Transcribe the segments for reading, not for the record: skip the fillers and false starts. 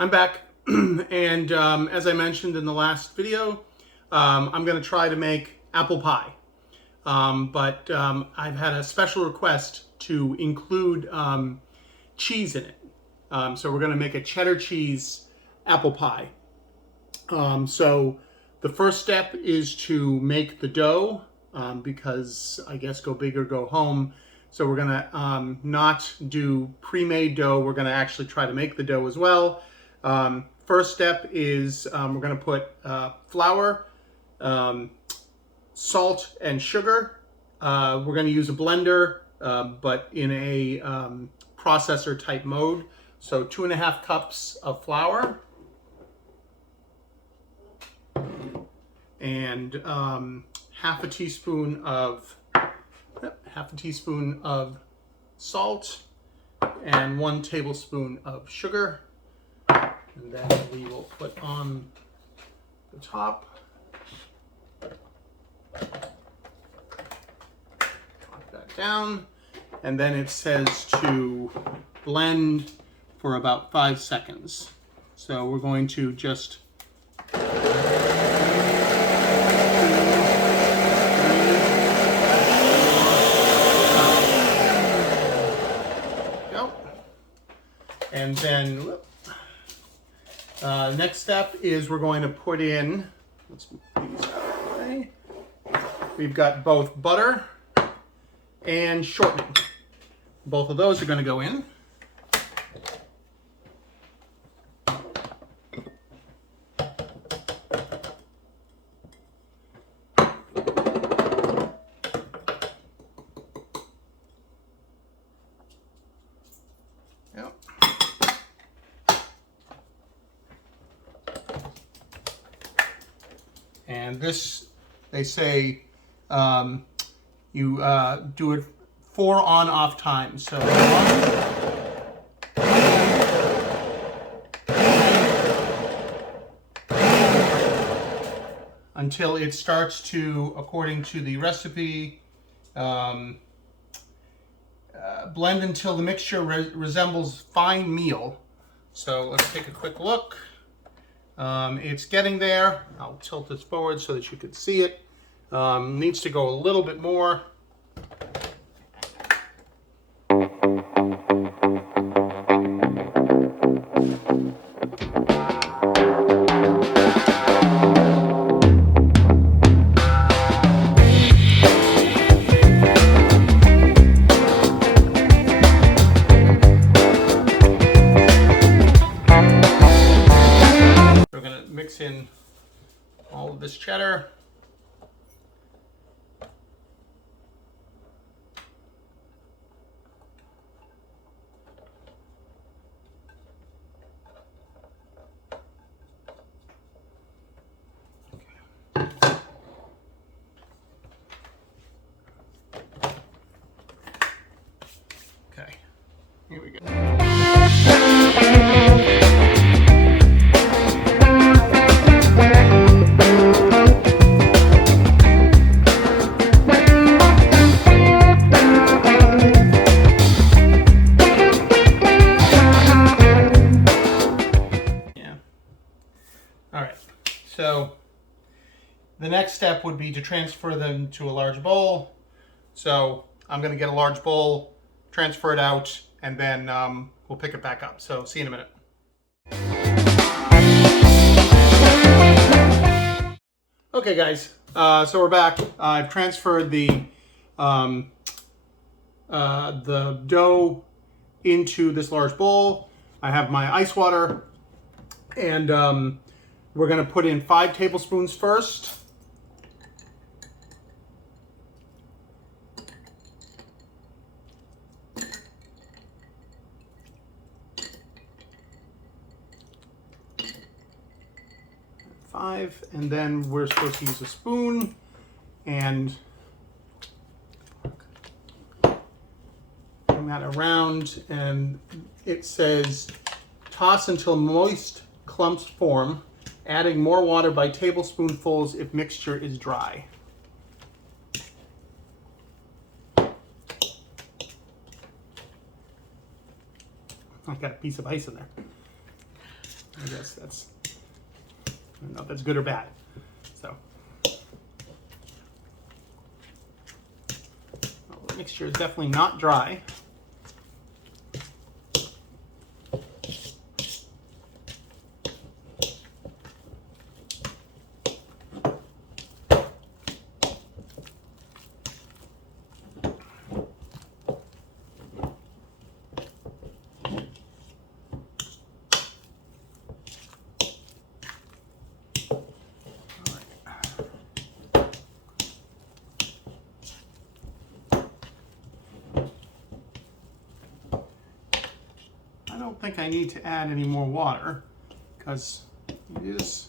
I'm back, and as I mentioned in the last video, I'm going to try to make apple pie. But I've had a special request to include cheese in it. So we're going to make a cheddar cheese apple pie. So the first step is to make the dough, because I guess go big or go home. So we're gonna not do pre-made dough. We're gonna actually try to make the dough as well. First step is we're gonna put flour, salt, and sugar. We're gonna use a blender, but in a processor type mode. So 2.5 cups of flour. And half a teaspoon of salt and 1 tablespoon of sugar, and then we will put on the top. Drop that down, and then it says to blend for about 5 seconds. So we're going to just and then next step is we're going to put in, let's move these out of the way. We've got both butter and shortening. Both of those are going to go in. And this, they say, you do it 4 on-off times. So 1, until it starts to, according to the recipe, blend until the mixture resembles fine meal. So let's take a quick look. It's getting there. I'll tilt this forward so that you can see it. Needs to go a little bit more. Mix in all of this cheddar. Okay, here we go. So the next step would be to transfer them to a large bowl. So I'm going to get a large bowl, transfer it out, and then we'll pick it back up. So see you in a minute. Okay guys, so we're back. I've transferred the dough into this large bowl. I have my ice water, and we're going to put in 5 tablespoons first. And then we're supposed to use a spoon and bring that around, and it says toss until moist clumps form, adding more water by tablespoonfuls if mixture is dry. I've got a piece of ice in there. I guess that's, I don't know if that's good or bad. So, well, the mixture is definitely not dry. I don't think I need to add any more water because it is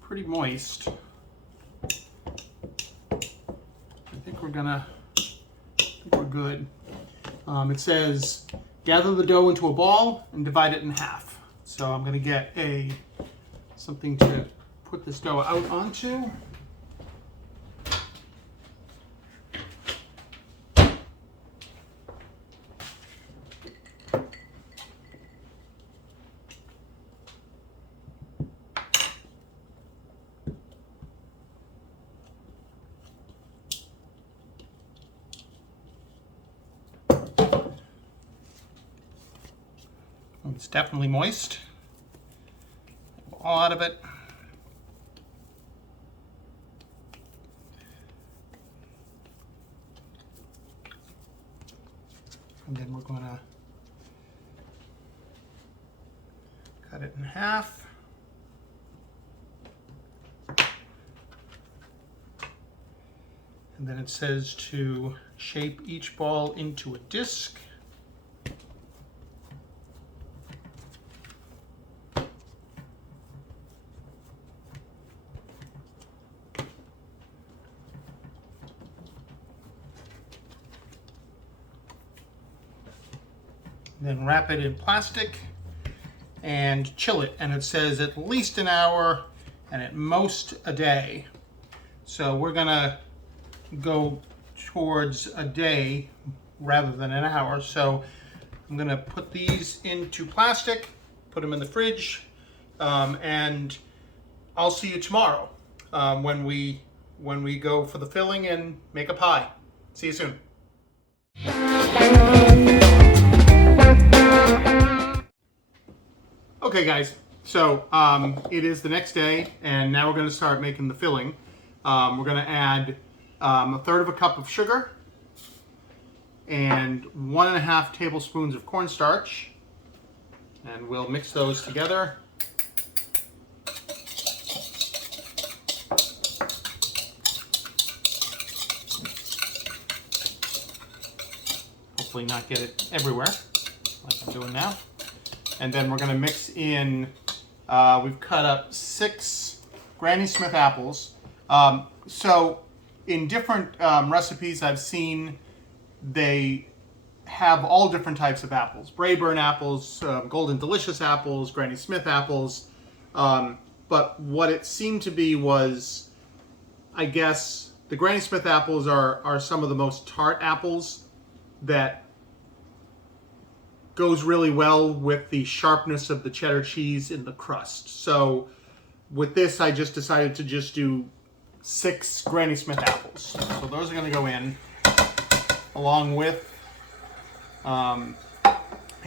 pretty moist. I think we're good. It says gather the dough into a ball and divide it in half. So I'm gonna get something to put this dough out onto. It's definitely moist. All out of it. And then we're going to cut it in half. And then it says to shape each ball into a disc. Then wrap it in plastic and chill it. And it says at least an hour and at most a day. So we're gonna go towards a day rather than an hour. So I'm gonna put these into plastic, put them in the fridge, and I'll see you tomorrow when we go for the filling and make a pie. See you soon. Okay guys, so it is the next day and now we're going to start making the filling. We're going to add 1/3 cup of sugar and 1.5 tablespoons of cornstarch, and we'll mix those together. Hopefully not get it everywhere like I'm doing now. And then we're going to mix in, we've cut up 6 Granny Smith apples. So in different recipes I've seen, they have all different types of apples. Brayburn apples, Golden Delicious apples, Granny Smith apples. But what it seemed to be was, I guess, the Granny Smith apples are some of the most tart apples that goes really well with the sharpness of the cheddar cheese in the crust. So with this, I just decided to just do 6 Granny Smith apples. So those are going to go in along with a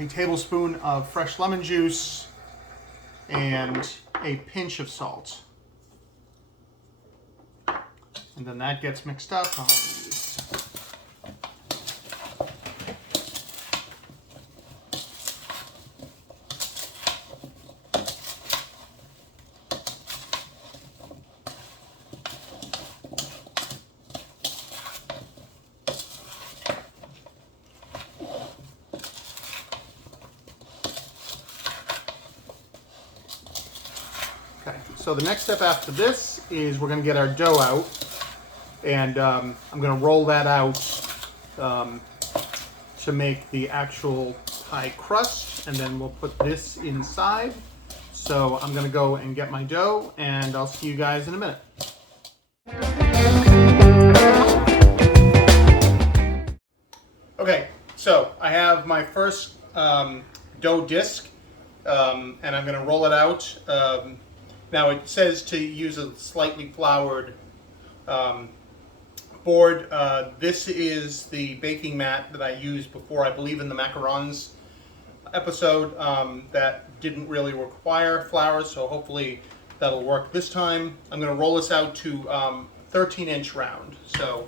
tablespoon of fresh lemon juice and a pinch of salt. And then that gets mixed up. Okay, so the next step after this is we're going to get our dough out, and I'm going to roll that out to make the actual pie crust, and then we'll put this inside. So I'm going to go and get my dough, and I'll see you guys in a minute. Okay, so I have my first dough disc. and I'm going to roll it out. Now it says to use a slightly floured board. This is the baking mat that I used before, I believe in the macarons episode, that didn't really require flour, so hopefully that'll work this time. I'm going to roll this out to 13-inch round. So.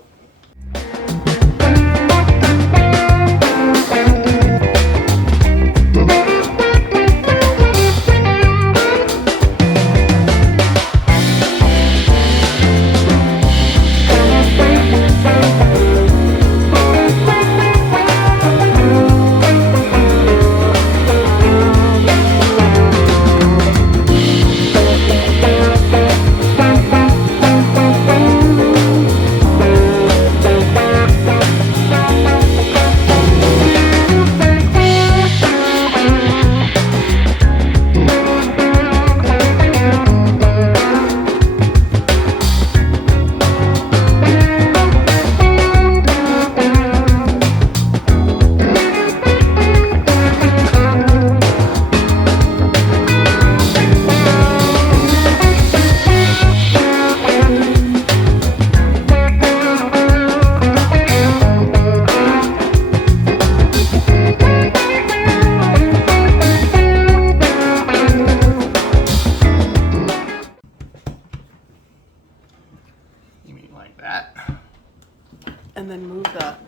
And then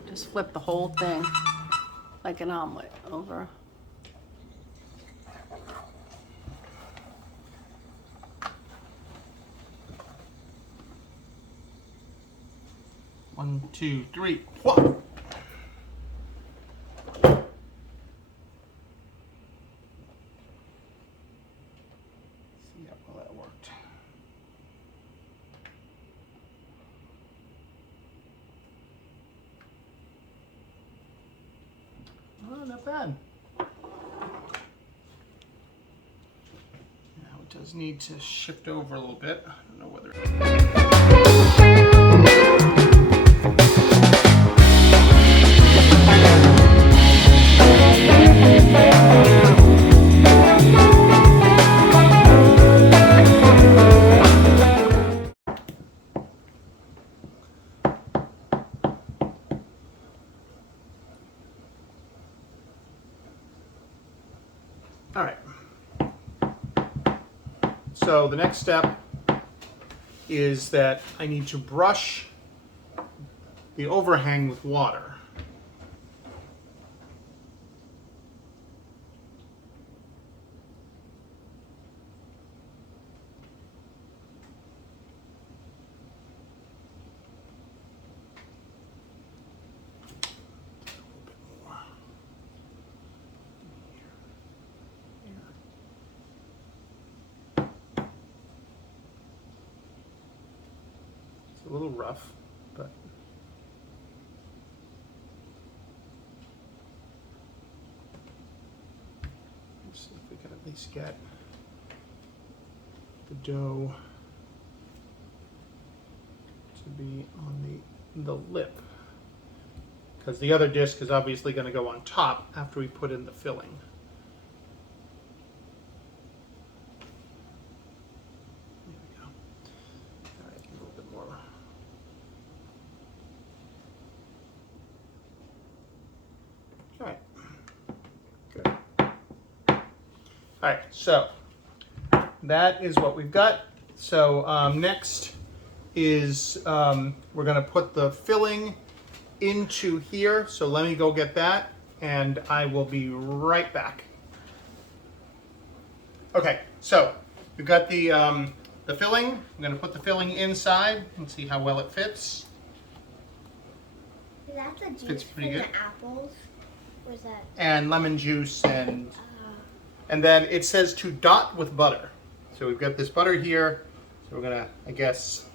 just flip the whole thing like an omelet over. One, two, three. Whoa. See how well that worked. Oh, not bad. Now it does need to shift over a little bit. I don't know whether. All right. So the next step is that I need to brush the overhang with water. A little rough, but let's see if we can at least get the dough to be on the lip, because the other disc is obviously going to go on top after we put in the filling. All right, so that is what we've got. So next is we're going to put the filling into here. So let me go get that, and I will be right back. Okay, so we've got the filling. I'm going to put the filling inside and see how well it fits. Is that the juice Fits pretty from good. the apples? Or is that? And lemon juice, and then it says to dot with butter. So we've got this butter here. So we're gonna, I guess,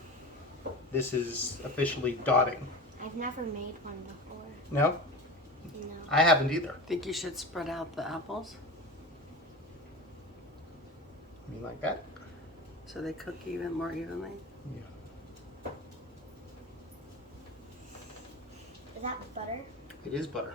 this is officially dotting. I've never made one before. No? No. I haven't either. Think you should spread out the apples I mean, like that? so they cook even more evenly? Yeah. Is that butter? It is butter.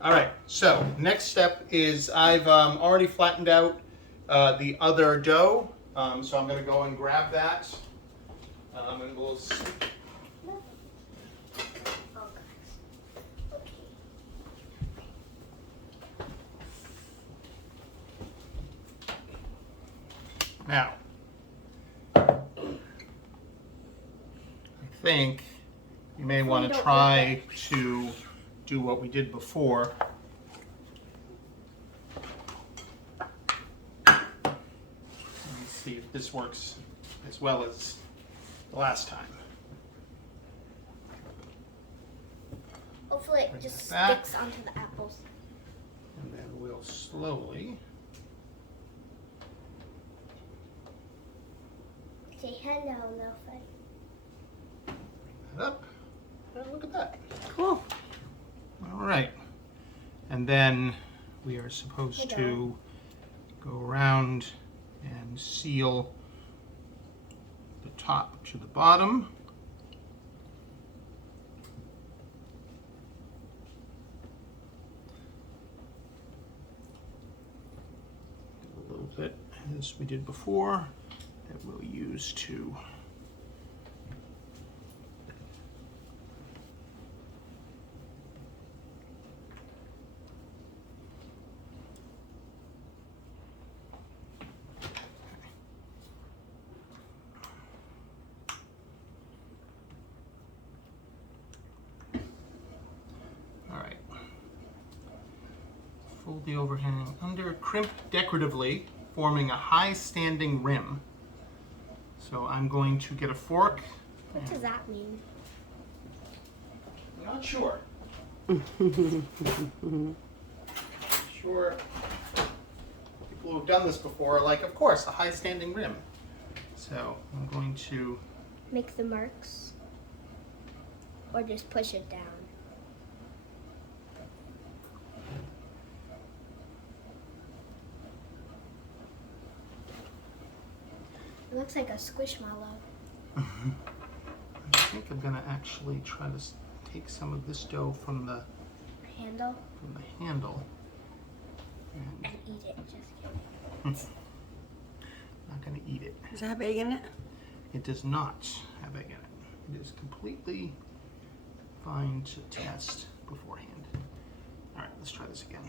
All right, so next step is I've already flattened out the other dough. So I'm going to go and grab that. And we'll see. Oh, gosh. Okay. Now, I think you may want to try to do what we did before. Let me see if this works as well as the last time. Hopefully it just Like that. sticks onto the apples. And then we'll slowly. Say hello, little friend. Up. And look at that. Cool. All right. And then we are supposed Hey, to go around and seal the top to the bottom. A little bit as we did before that we'll use to fold the overhang under, crimp decoratively, forming a high standing rim. So I'm going to get a fork. What does that mean? I'm not sure. Sure. People who have done this before are like, of course, a high standing rim. So I'm going to Make the marks? Or just push it down? It looks like a squishmallow. I think I'm gonna actually try to take some of this dough from the Handle? handle and And eat it. Just kidding. not gonna eat it. Does it have egg in it? It does not have egg in it. It is completely fine to test beforehand. All right, let's try this again.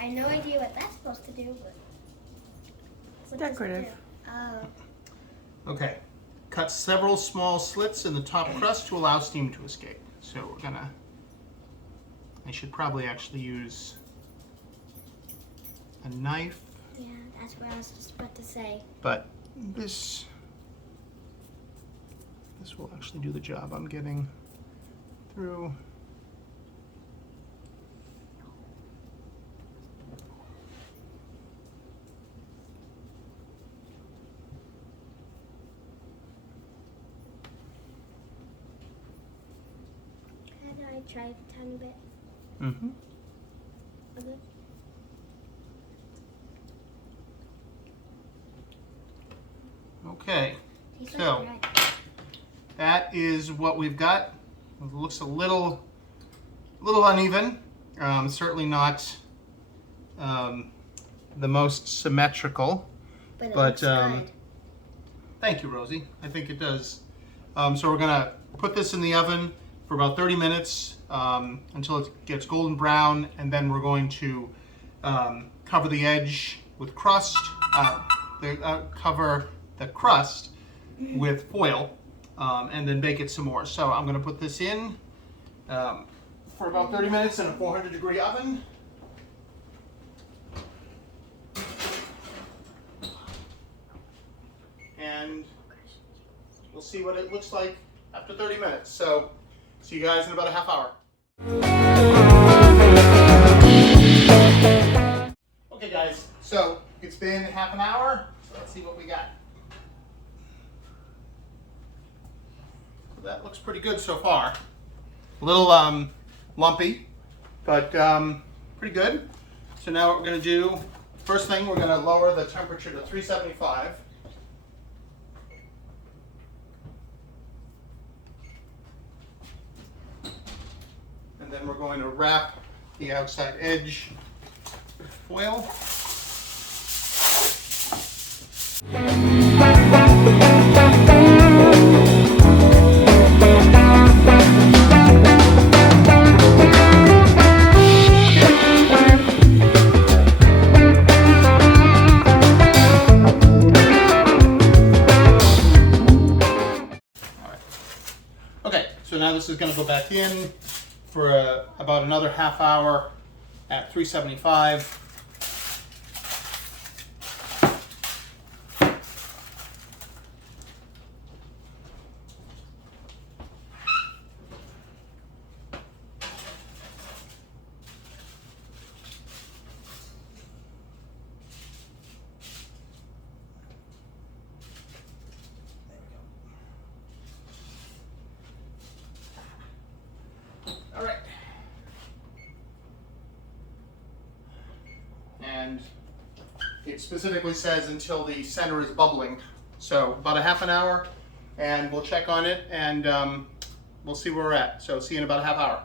I have no idea what that's supposed to do, but what does it Decorative. do? Oh. Okay, cut several small slits in the top crust to allow steam to escape. So we're gonna, I should probably actually use a knife, Yeah, that's what I was just about to say. but this will actually do the job. I'm getting through. Can I try a tiny bit Mm-hmm. of it? Okay, Tastes So- like bread. that is what we've got. It looks a little uneven. Certainly not the most symmetrical. But it but, looks good. Thank you, Rosie. I think it does. So we're gonna put this in the oven for about 30 minutes until it gets golden brown, and then we're going to cover the edge with crust, cover the crust with foil, and then bake it some more. So I'm gonna put this in for about 30 minutes in a 400-degree oven. And we'll see what it looks like after 30 minutes. So see you guys in about a half hour. Okay guys, so it's been half an hour, so let's see what we got. So that looks pretty good so far. A little lumpy, but pretty good. So now what we're going to do, first thing, we're going to lower the temperature to 375. And then we're going to wrap the outside edge with foil. Okay, so now this is going to go back in for about another half hour at 375. All right. And it specifically says until the center is bubbling. So about a half an hour, and we'll check on it, and we'll see where we're at. So see you in about a half hour.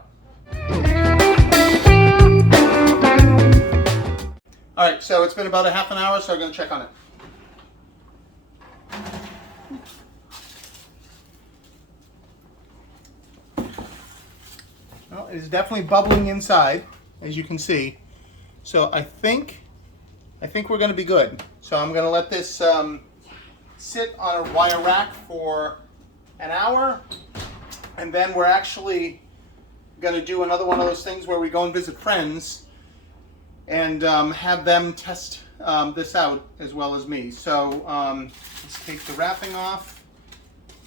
All right, so it's been about a half an hour, so I'm going to check on it. Well, it is definitely bubbling inside, as you can see. So I think we're going to be good. So I'm going to let this sit on a wire rack for an hour, and then we're actually going to do another one of those things where we go and visit friends and have them test this out as well as me. So let's take the wrapping off.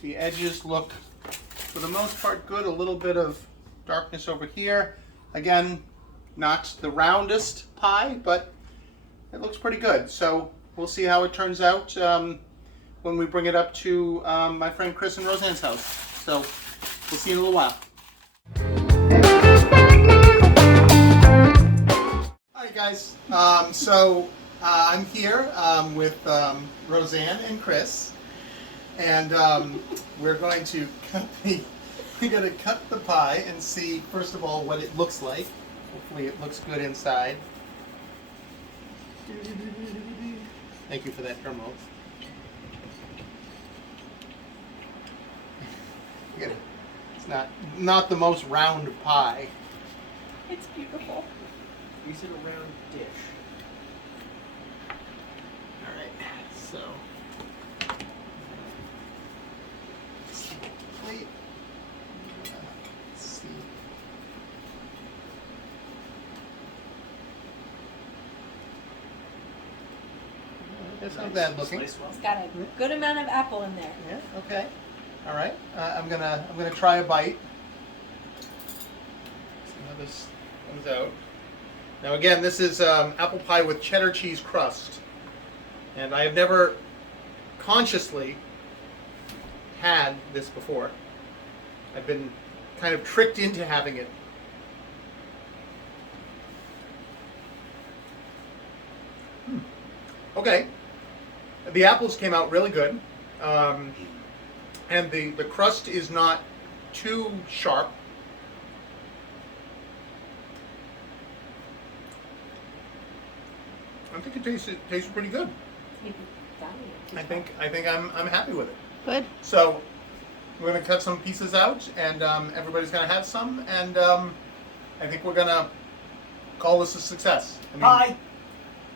The edges look, for the most part, good. A little bit of darkness over here. Again, not the roundest pie, but it looks pretty good. So we'll see how it turns out when we bring it up to my friend Chris and Roseanne's house. So we'll see you in a little while. All right, guys. I'm here with Roseanne and Chris, and we're going to cut the pie and see, first of all, what it looks like. Hopefully it looks good inside. Thank you for that drum roll. It's not the most round pie. It's beautiful. Is it a round dish? All right, so plate. Let's see. That's not bad looking. Slice well. It's got a good amount of apple in there. Yeah. Okay. All right. I'm gonna try a bite. See how this comes out. Now again, this is apple pie with cheddar cheese crust, and I have never consciously had this before. I've been kind of tricked into having it. Okay. The apples came out really good, and the crust is not too sharp. I think it tastes pretty good. I think I'm happy with it. Good. So we're gonna cut some pieces out, and everybody's gonna have some, and I think we're gonna call this a success. Pie!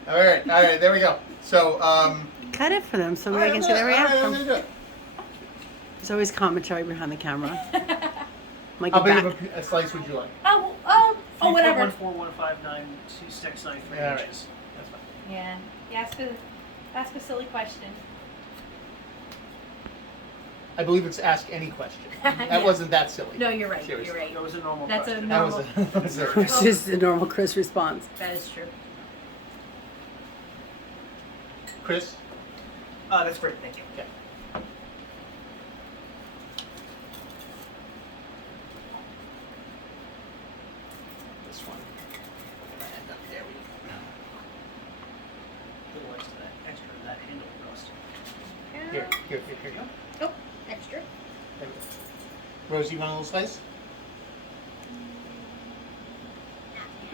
All right, there we go. So Cut it for them so all they right, can I'm see their gonna- all right, I'm reaction. gonna do it. There's always commentary behind the camera. Like How a big back. of a slice would you like? Oh, whatever. 14159 2 sticks 93 All right. inches. That's fine. Yeah. You ask a silly question. I believe it's ask any question. That Yeah. wasn't that silly. No, you're right. Seriously. You're right. That was a normal That's a question. That was normal. that was a- Which is the normal Chris response. That is true. Chris. That's great, thank you. Okay. This one. There we go. Here, here, here. Oh, extra. There we go. Rose, you want a little slice?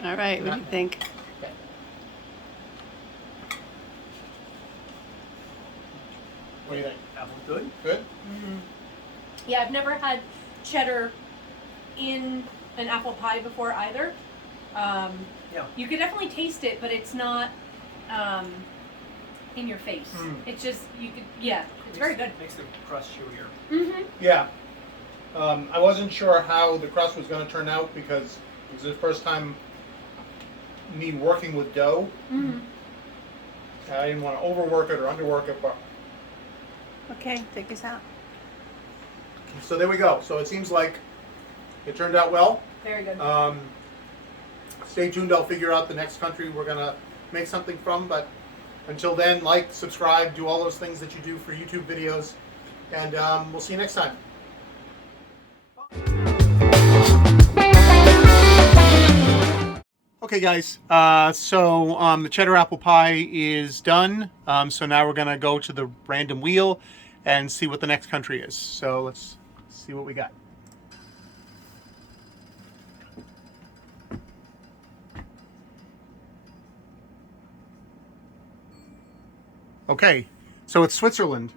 All right, what do you think? Okay. What do you think? Apple good? Good? Yeah, I've never had cheddar in an apple pie before either. Yeah. You could definitely taste it, but it's not in your face. It's just you could. Yeah, it's very good. Makes the crust chewier. Mm-hmm. Yeah. I wasn't sure how the crust was going to turn out because it was the first time me working with dough. Mm-hmm. I didn't want to overwork it or underwork it, but Okay, take us out. so there we go. So it seems like it turned out well. Very good. Stay tuned. I'll figure out the next country we're going to make something from. But until then, like, subscribe, do all those things that you do for YouTube videos. And we'll see you next time. Okay, guys. So the cheddar apple pie is done. So now we're going to go to the random wheel and see what the next country is. So let's see what we got. Okay, so it's Switzerland.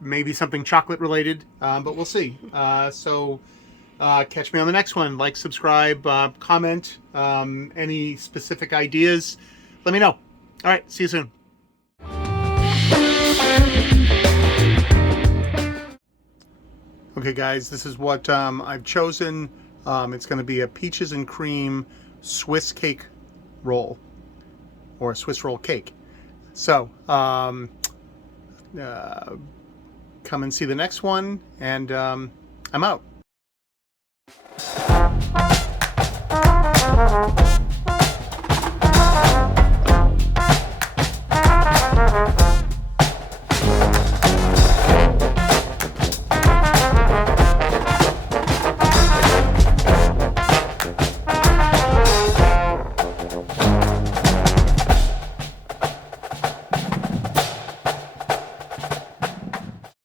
Maybe something chocolate related, but we'll see. Catch me on the next one. Like, subscribe, comment, any specific ideas, let me know. All right, see you soon. Okay, guys, this is what I've chosen. It's going to be a peaches and cream Swiss cake roll, or a Swiss roll cake. So, come and see the next one, and I'm out.